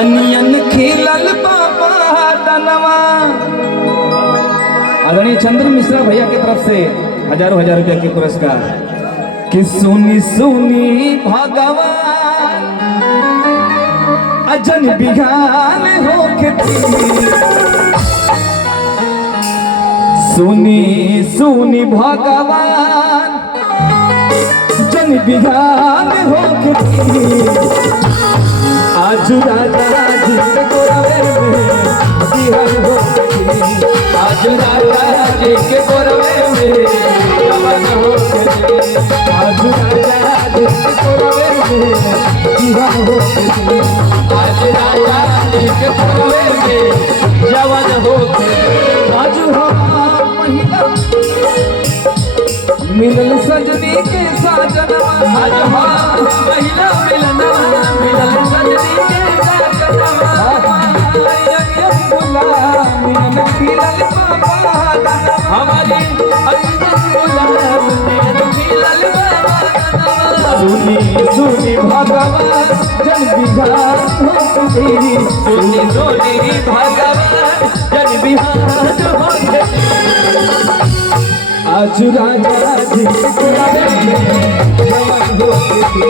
अनियन खिलल बाबा तनवा। आदरणीय चंद्र मिश्रा भैया की तरफ से हजारों हजार रुपया के पुरस्कार। कि सुनी सुनी भगवान अजन बिहान होके सुनी सुनी भगवान जन बिहान होके आज राजा जी के गोरवे में बिहान होके आज राजा जी के गोरवे में जवान होके आज राजा जी के गोरवे में बिहान होके आज राजा जी के गोरवे में जवान होके आज हो महिला मिलल सजनी के साजनवा। आज हो महिला मिलल सजनी के साजनवा। मिलन खिलल बाबा हमारी मिलन सुनी सुनी भगवान जन बिहान होके सुनी सुनी भगवान जन बिहान होके आज राजा जी के गोरवे में जवान होके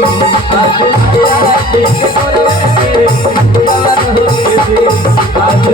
आज राजा जी के गोरवे में जवान होके आज